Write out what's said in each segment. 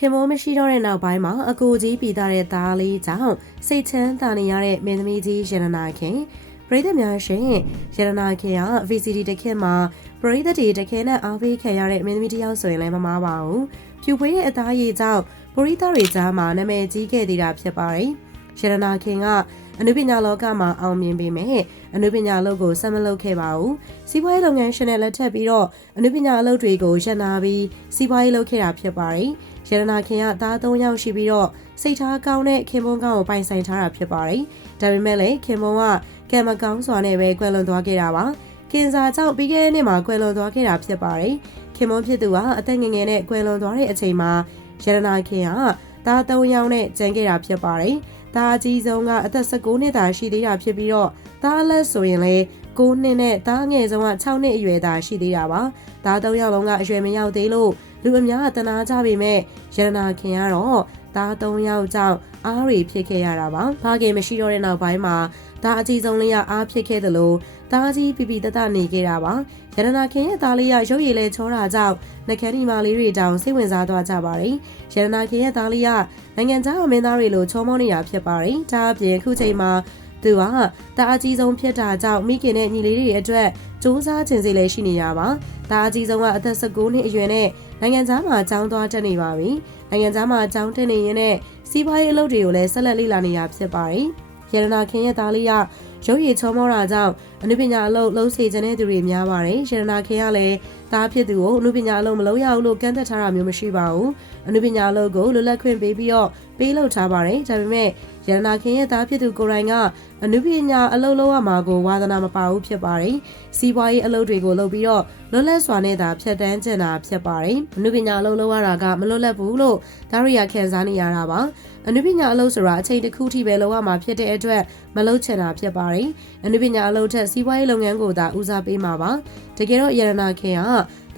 ခင်မိုးမရှိတော့တဲ့နောက်ပိုင်းမှာအကိုကြီးပြည်သားတဲ့သားလေးကြောင့်စိတ်ချမ်းသာနေရတဲ့မင်းသမီးကြီးရတနာခင်ပရိသတ်များရှင်ရတနာခင်က VCD တခင်မှာပရိသတ်တွေတခင်နဲ့အားပေးခံရတဲ့မင်းသမီးတစ်ယောက်ဆိုရင်လည်းမမားပါဘူးဖြူဖွေးတဲ့အသားရည်ကြောင့်ပရိသတ်တွေကြားမှာနာမည်ကြီးခဲ့သေးတာဖြစ်ပါတယ် ရတနာခင်ကအနုပညာလောကမှာအောင်မြင်ပေမဲ့အနုပညာအလုပ်ကိုဆက်မလုပ်ခဲ့ပါဘူးစီးပွားရေးလုပ်ငန်းရှင်နဲ့လက်ထပ်ပြီးတော့အနုပညာအလုပ်တွေကိုရပ်နာပြီးစီးပွားရေးလုပ်ခဲ့တာဖြစ်ပါတယ်ရတနာခင်ကသား၃ယောက်ရှိပြီးတော့စိတ်ထားကောင်းတဲ့ခင်မုန်းကောင်းကိုပိုင်ဆိုင်ထားတာဖြစ်ပါတယ်ဒါပေမဲ့လည်းခင်မုန်းကကံမကောင်းစွာနဲ့ပဲကွယ်လွန်သွားခဲ့တာပါခင်စာကြောင့်ပြီးခဲ့တဲ့နှစ်မှာကွယ်လွန်သွားခဲ့တာဖြစ်ပါတယ်ခင်မုန်းဖြစ်သူကအသက်ငယ်ငယ်နဲ့ကွယ်လွန်သွားတဲ့အချိန်မှာရတနာခင်ကသား၃ယောက်နဲ့ကျန်ခဲ့တာဖြစ်ပါတယ် ဒါအကြီးဆုံးကအသက်16နှစ်သာရှိသေးတာဖြစ်ပြီးတော့သားအလက်ဆိုရင်လည်း9နှစ်နဲ့သားငယ်ဆုံးက6နှစ်အရွယ်သာရှိသေးတာပါဒါ၃ယောက်လုံးကအရွယ်မရောက်သေးလို့လူအများကတနာကြပေမဲ့ရတနာခင်ကတော့ သား၃ယောက်ကြောင့်အားရီဖြစ်ခဲ့ရတာပါဘာကင်မရှိတော့တဲ့နောက်ပိုင်းမှာဒါအကြီးဆုံးလေးကအားဖြစ်ခဲ့တယ်လို့ဒါကြီးပြပြတတနေခဲ့တာပါရတနာခင်ရဲ့သားလေးကရုပ်ရည်လဲချောတာကြောင့်နှကန်းဒီမာလေးတွေတောင်စိတ်ဝင်စားသွားကြပါတယ်ရတနာခင်ရဲ့သားလေးကနိုင်ငံခြားအမင်းသားတွေလိုချောမောနေတာဖြစ်ပါတယ်ဒါအပြင်ခုချိန်မှာ သူကတာအကြီးဆုံးဖြစ်တာကြောင့်မိခင်နဲ့ညီလေးတွေအတွက်စူးစမ်းခြင်းစီလည်းရှိနေရပါဒါအကြီးဆုံးကအသက်19နှစ်အရွယ်နဲ့နိုင်ငံသားမှာကျောင်းသွားတက်နေပါပြီနိုင်ငံသားမှာကျောင်းတက်နေရင်နဲ့စီးပွားရေးအလုပ်တွေကိုလည်းဆက်လက်လေ့လာနေတာဖြစ်ပါတယ်ရတနာခင်ရဲ့သားလေးကရုပ်ရည်ချောမောတာကြောင့်အနုပညာအလုပ်လုံးစေခြင်းတဲ့သူတွေများပါတယ်ရတနာခင်ကလည်းသားဖြစ်သူကိုအနုပညာအလုပ်မလုပ်ရဘူးလို့ကန့်သက်ထားတာမျိုးမရှိပါဘူးအနုပညာအလုပ်ကိုလွတ်လပ်ခွင့်ပေးပြီးတော့ပေးလုပ်ထားပါတယ်ဒါပေမဲ့ ရတနာခင်ရဲ့သားဖြစ်သူကိုရိုင်းကအနုပညာအလုပ်လုပ်ရမှာကိုဝါသနာမပါဘူးဖြစ်ပါတယ်စီးပွားရေးအလုပ်တွေကိုလုပ်ပြီးတော့လွတ်လပ်စွာနဲ့သာဖြတ်တန်းကျင်တာဖြစ်ပါတယ်အနုပညာအလုပ်လုပ်ရတာကမလွတ်လပ်ဘူးလို့ဒါရီယာခံစားနေရတာပါအနုပညာအလုပ်ဆိုတာအချိန်တစ်ခုထိပဲလုပ်ရမှာဖြစ်တဲ့အတွက်မလုပ်ချင်တာဖြစ်ပါတယ်အနုပညာအလုပ်ထက်စီးပွားရေးလုပ်ငန်းကိုသာဦးစားပေးမှာပါတကယ်တော့ရတနာခင်က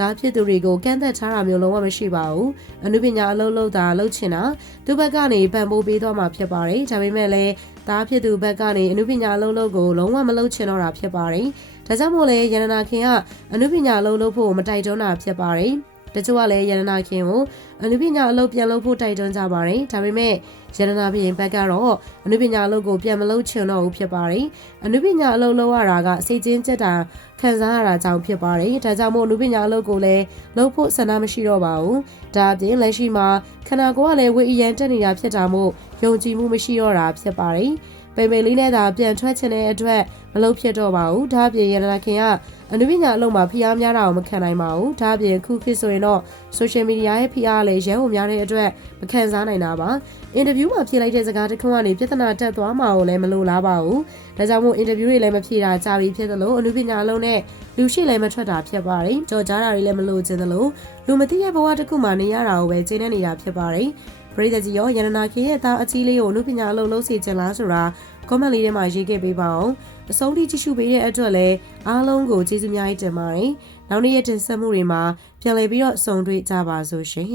ဒါဖြစ်သူတွေကိုကန့်သက်ထားတာမျိုးလုံးဝမရှိပါဘူးအနုပညာအလုပ်လုပ်တာလုပ်ချင်တာသူ့ဘက်ကနေပံ့ပိုးပေးသွားမှာဖြစ်ပါတယ်ဒါပေမဲ့လည်းဒါဖြစ်သူဘက်ကနေအနုပညာအလုပ်လုပ်ကိုလုံးဝမလုပ်ချင်တော့တာဖြစ်ပါတယ်ဒါကြောင့်မို့လဲရတနာခင်ကအနုပညာအလုပ်လုပ်ဖို့မတိုက်တွန်းတာဖြစ်ပါတယ် တချို့ကလည်းရတနာခင်ကိုအနုပညာအလုပ်ပြန်လုပ်ဖို့တိုက်တွန်းကြပါတယ်ဒါပေမဲ့ရတနာဘရင်ဘက်ကတော့အနုပညာအလုပ်ကိုပြန်မလုပ်ချင်တော့ဘူးဖြစ်ပါတယ်အနုပညာအလုပ်လုပ်ရတာကစိတ်ချင်းကျက်တာခံစားရတာကြောင့်ဖြစ်ပါတယ်ဒါကြောင့်မို့အနုပညာအလုပ်ကိုလည်းလုပ်ဖို့ဆန္ဒမရှိတော့ပါဘူးဒါအပြင်လက်ရှိမှာခန္ဓာကိုယ်ကလည်းဝေအရန်တက်နေတာဖြစ်တာမို့ယုံကြည်မှုမရှိတော့တာဖြစ်ပါတယ် ပိန်ပိန်လေးနဲ့သာပြန်ထွက်ချင်တဲ့အတွက်မလုပ်ဖြစ်တော့ပါဘူးဒါအပြင်ရတနာခင်ကအနုပညာအလုံးမှာဖိအားများတာကိုမခံနိုင်ပါဘူးဒါအပြင်ခုခေတ်ဆိုရင်တော့ social media ရဲ့ဖိအားလည်းရန်ကုန်များတဲ့အတွက်မခံစားနိုင်တာပါအင်တာဗျူးမှာဖြေလိုက်တဲ့စကားတစ်ခုကနေပြဿနာတက်သွားမှာကိုလည်းမလိုလားပါဘူးဒါကြောင့်မို့အင်တာဗျူးတွေလည်းမဖြေတာကြာပြီဖြစ်သလိုအနုပညာအလုံးနဲ့လူရှိလည်းမထွက်တာဖြစ်ပါတယ်ကြော်ကြားတာတွေလည်းမလိုချင်သလိုလူမသိတဲ့ဘဝတစ်ခုမှာနေရတာကိုပဲကျင်းနေနေတာဖြစ်ပါတယ်ပ ရိသတ်ကြီးရောရတနာခင်ရဲ့သားအကြီးလေးကိုအနုပညာအလုပ်လုပ်စီချင်လားဆိုတာ comment လေးထဲမှာရေးခဲ့ပေးပါအောင်အဆုံးထိကြည့်ရှုပေးတဲ့အတွက်လည်းအားလုံးကိုကျေးဇူးများကြီးတင်ပါတယ်နောက်နေ့ရက်တင်ဆက်မှုတွေမှာပြန်လည်ပြီးတော့ဆုံတွေ့ကြပါစို့ရှင်